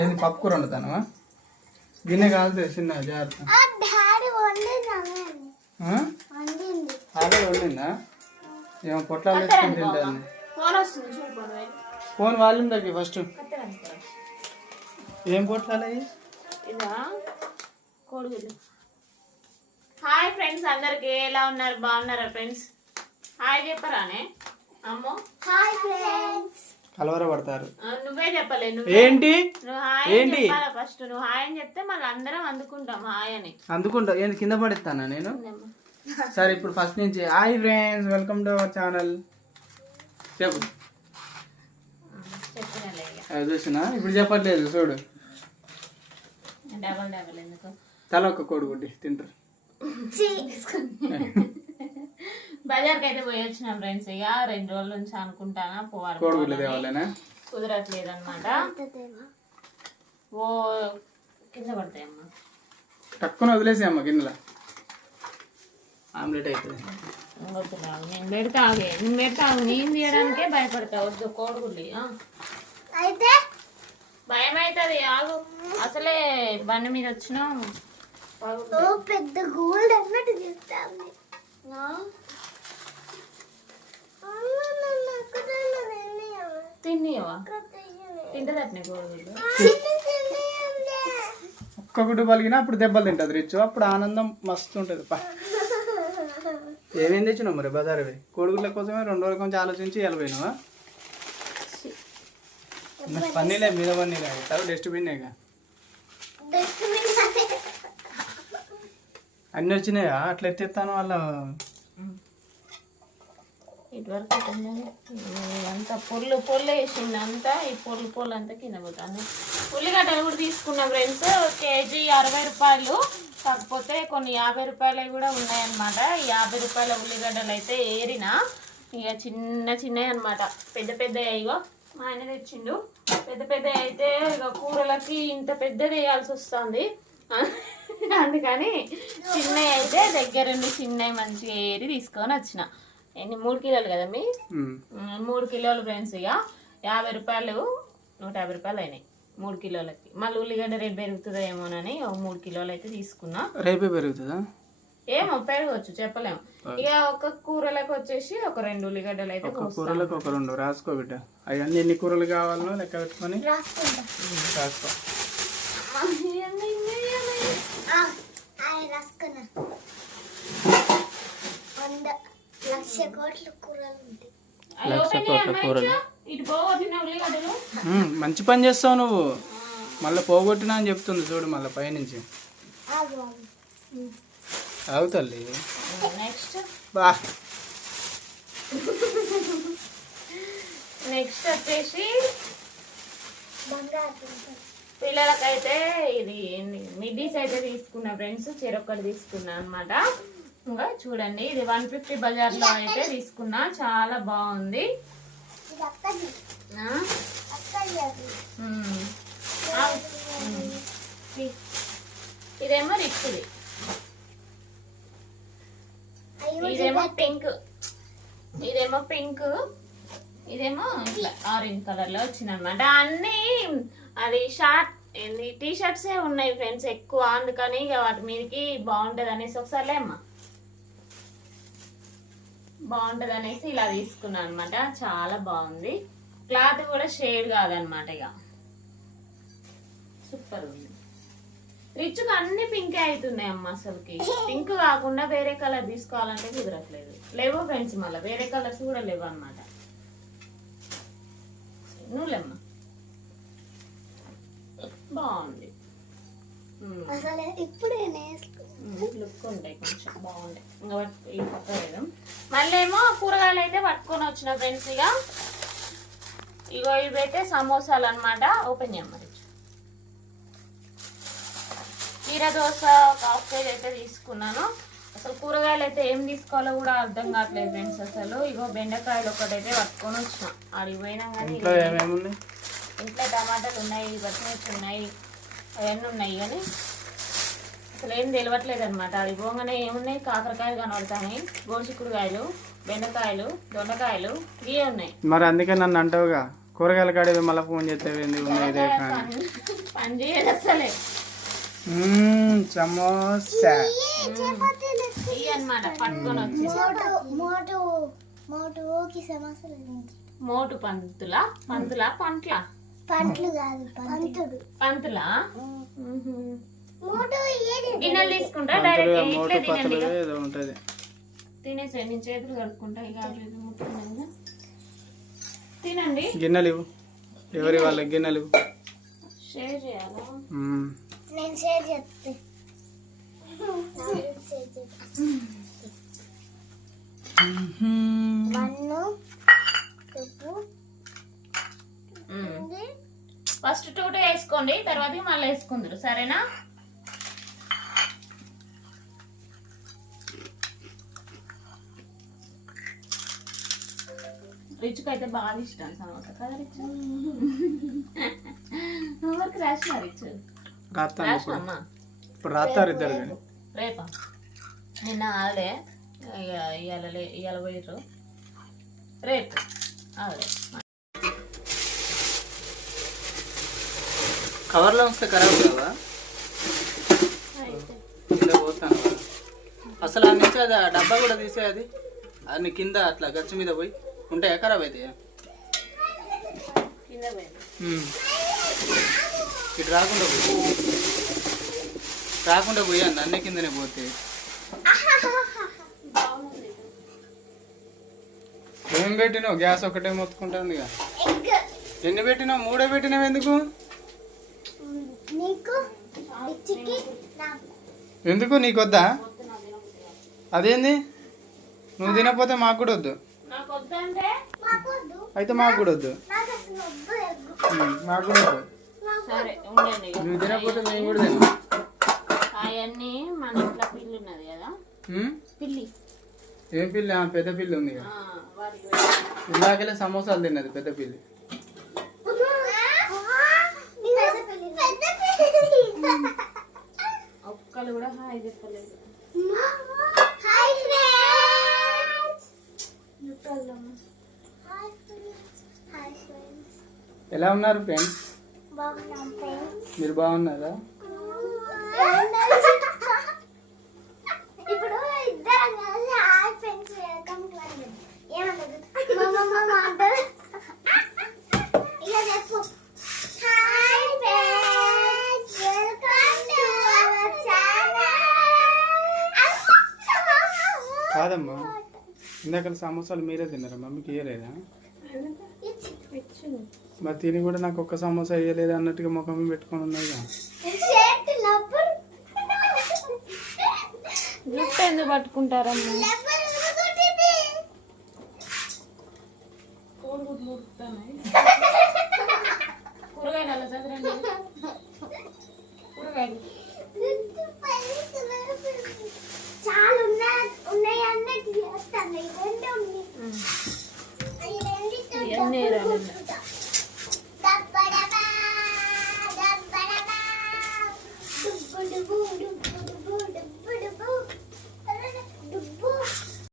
ఏంది పప్పు కూర వండుతాను గిన్నె కాదు చిన్న జాగ్రత్త. ఆల్రెడీ వండిందా? ఏమో పొట్లాలు వేసుకొని తింటాను. ఫోన్ వాల్యూమ్ తగ్గి ఫస్ట్. ఏం పొట్లాలు అయ్యి? కోడిగుడ్లు. హాయ్ ఫ్రెండ్స్, అందరికి ఎలా ఉన్నారు? బాగున్నారా ఫ్రెండ్స్? హాయ్ చెప్పరానే అమ్మో. Hi friends. కలవర పడతారు. నువ్వే చెప్పలే. ఏంటి ఏంటి ఫస్ట్ నువ్వు హాయ్ అని చెప్తే మళ్ళీ అందరం అందుకుంటాం హాయ్ అని. అందుకుంటా ఏంది కింద పడిస్తానా నేను? సరే ఇప్పుడు ఫస్ట్ నుంచి hi friends, welcome to our channel చెప్పు. అది చూసినా ఇప్పుడు చెప్పట్లేదు చూడు. డబల్ డబల్ ఎందుకు? తల ఒక్క కోడిగుడ్డి తింటారు. బజార్కి అయితే పోయి వచ్చినాం ఫ్రెండ్స్. ఇక 2 రోజుల నుంచి అనుకుంటానా పోవాలి, కోడిగుడ్లు తేవాలనా? కుదరట్లేదు అనమాట. ఓ కింద పడతాయమ్మా, తక్కువ వదిలేసి అమ్మ గిన్నెల ఆమ్లెట్ అవుతుంది. నేను పెడతావు నేను తీయడానికే భయపడతా. వద్దు కోడిగుడ్లు అయితే భయం అవుతుంది. ఆగు, అసలే బండి మీద వచ్చినా పెద్ద గోల్డ్ అన్నట్టు చెప్తాను. తిన్నావా? తింటదట్నే కోడిగుడ్లు. ఒక్క గుడ్డు పలిగినా అప్పుడు దెబ్బలు తింటుంది రిచ్చు. అప్పుడు ఆనందం మస్తు ఉంటుంది. ఏమేం తెచ్చినావు మరి బజారు? కోడిగుడ్ల కోసమే 2 రోజుల కొంచెం ఆలోచించి వెళ్ళిపోయినావా? పన్నీలే మీద పన్నీలే డస్ట్బిన్నేగా అన్నీ వచ్చినాయా? అట్లా ఎత్తేస్తాను వాళ్ళ ఇటువరకు అంతా పొల్లు వేసింది అంతా. ఈ పొల్లు అంతా కింద పోతాను. ఉల్లిగడ్డలు కూడా తీసుకున్నాం ఫ్రెండ్స్. కేజీ 60 రూపాయలు. కాకపోతే కొన్ని 50 రూపాయలు కూడా ఉన్నాయన్నమాట. ఈ 50 రూపాయల ఉల్లిగడ్డలు అయితే ఏరిన ఇక చిన్నవి అనమాట. పెద్ద ఇగో మా ఆయన తెచ్చిండు. పెద్ద అయితే ఇక కూరలకి ఇంత పెద్దది వేయాల్సి వస్తుంది. అందుకని చిన్నవి అయితే దగ్గరుండి చిన్నవి మంచిగా ఏరి తీసుకొని వచ్చిన. ఎన్ని 3 కిలోలు కదా మీ? 3 కిలోలు ఫ్రెండ్స్. ఇక 50 రూపాయలు 150 రూపాయలు అయినాయి 3 కిలోలకి. మళ్ళీ ఉల్లిగడ్డ రేపు పెరుగుతుందా ఏమోనని 3 కిలోలు అయితే తీసుకున్నా. రేపే పెరుగుతుందా ఏమో, పెరగవచ్చు చెప్పలేము. ఇక ఒక కూరలకు వచ్చేసి ఒక 2 ఉల్లిగడ్డలు అయితే కూరలకు ఒక 2 రాసుకో బిడ్డ. అవన్నీ ఎన్ని కూరలు కావాలో లెక్క పెట్టుకొని రాసుకో. లక్ష కోట్ల కూరలు. మంచి పని చేస్తావు నువ్వు. మళ్ళీ పోగొట్టినా అని చెప్తుంది చూడు మళ్ళీ పైనుంచి. అవు తల్లి. నెక్స్ట్ వచ్చేసి పిల్లలకైతే ఇది మిడ్డీస్ అయితే తీసుకున్నా ఫ్రెండ్స్. చెరొక్కటి తీసుకున్నా అనమాట. ఇంకా చూడండి, ఇది 150 బజార్లో అయితే తీసుకున్నా. చాలా బాగుంది. ఇదేమో రిక్స్ది, ఇదేమో పింక్, ఇదేమో ఇట్లా ఆరెంజ్ కలర్ లో వచ్చింది అనమాట. అన్ని అది షార్ట్ ఏంది టీ షర్ట్సే ఉన్నాయి ఫ్రెండ్స్ ఎక్కువ. అందుకని ఇక వాటి మీదకి బాగుంటది అనేసి ఒకసారి అమ్మా బాగుంటది అనేసి ఇలా తీసుకున్నాను అనమాట. చాలా బాగుంది. క్లాత్ కూడా షేడ్ కాదనమాట. ఇక సూపర్ ఉంది. రిచ్కి అన్ని పింకే అవుతున్నాయి అమ్మ. అసలుకి పింక్ కాకుండా వేరే కలర్ తీసుకోవాలంటే కుదరట్లేదు. లేవు ఫ్రెండ్స్, మళ్ళీ వేరే కలర్స్ కూడా లేవు అనమాట. నువ్వులేమ్మా బాగుంది. లుక్ ఉంటాయి కొంచెం బాగుంటాయి. ఇంకా పక్కలేదు. మళ్ళీ ఏమో కూరగాయలు అయితే పట్టుకొని వచ్చిన ఫ్రెండ్స్. ఇగో ఇవైతే సమోసాలు అనమాట. ఓపెన్ చేయమ్మా. కీర దోశ ఒక ½ కేజీ అయితే తీసుకున్నాను. అసలు కూరగాయలు అయితే ఏం తీసుకోవాలో కూడా అర్థం కావట్లేదు ఫ్రెండ్స్. అసలు ఇగో బెండకాయలు ఒకటైతే పట్టుకొని వచ్చిన. ఆడికి పోయినా కానీ ఇంట్లో టమాటాలు ఉన్నాయి, పచ్చిమిర్చి ఉన్నాయి, అవన్నీ ఉన్నాయి. కానీ అసలు ఏం తెలియట్లేదు అనమాట. ఆడికి పోగానే ఏమున్నాయి, కాకరకాయలు కనబడతాయి, గోరుచిక్కుడుకాయలు, బెండకాయలు, దొండకాయలు ఇవే ఉన్నాయి. మరి అందుకే నన్ను అంటావుగా కూరగాయల కాడేది మళ్ళీ ఫోన్ చేస్తే పని చేయదు అసలే. సమోసా ఇవి అన్నమాట పట్టుకొని వచ్చి మోటు పంతులా పంతులా పంట్ల పంతులా గిన్నెలు తీసుకుంటా డైరెక్ట్ ఇట్లే తినండి ఇక. ఏదో ఉంటది. తినేసే నేను చేతులు కడుక్కుంటా ఇక అవి ఇవి ముట్టుకున్నాను. తినండి. గిన్నెలు ఇవ్వు. ఎవరి వాళ్ళ గిన్నెలు షేర్ చేయాలా? నేను షేర్ చేస్తే ఫస్ట్ 2 వేసుకోండి, తర్వాత మళ్ళీ వేసుకుందరు, సరేనా? రిచ్కి అయితే బాగా ఇష్టం సమోసా కదా రిచ్. హోంవర్క్ రాసిన రిచ్ రాసినమ్మా? ఇప్పుడు రాస్తారు ఇద్దరు కానీ. రేపా? నిన్న హాలిడే, ఇవాళ పోయిర్రు, రేపు హాలిడే. కవర్లో ఉంచితే ఖరాబ్ కదా, కింద పోతాను కదా. అసలు ఆ నుంచి అది ఆ డబ్బా కూడా తీసేది అన్ని కింద అట్లా గచ్చు మీద పోయి ఉంటాయా, ఖరాబ్ అవుతాయా? కింద పోయింది. ఇటు రాకుండా పోయి అన్న అన్నీ కిందనే పోతే. ఏం పెట్టినావు? గ్యాస్ ఒకటే మొత్తుకుంటుంది. ఎన్ని పెట్టినావు? 3 పెట్టినావు. ఎందుకు ఎందుకు నీకు వద్దా? అదేంది? నువ్వు తినకపోతే మాకు కూడా వద్దు. అయితే మాకు కూడా వద్దు. మాకు కూడా వద్దు. సరే ఉండండి. నువ్వు తినకపోతే మేము కూడా తిన్నాం. అవన్నీ మన ఇంట్లో పిల్లి ఉన్నది కదా, పిల్లి. ఏం పిల్లి? పెద్ద పిల్లి ఉంది. ఇందాకలే సమోసాలు తిన్నది పెద్ద పిల్లి. ఒక్కళ్ళు కూడా హాయ్ చెప్పలేదు. ఎలా ఉన్నారు ఫ్రెండ్స్? మీరు బాగున్నారా? ఇప్పుడు ఇద్దరం కలిసి హాయ్ ఫ్రెండ్స్ వెల్కమ్ టు ఏమంటారు ఇక చెప్పు. Hi friends welcome to our channel. కాదమ్మా, ఇందాక సమోసాలు మీరే తిన్నారా? మమ్మీకి ఇయ్యలేదా? మరి తిని కూడా నాకు ఒక్క సమోసా ఇయ్యలేదు అన్నట్టుగా ముఖం పెట్టుకొని ఉన్నది. జుట్టు ఎందుకు పట్టుకుంటారమ్మా? కూరగాయలు అలా చదరండి. కూరగాయలు చాలా ఉన్నాయి అన్నట్టు చేస్తాను. ఇవన్నీ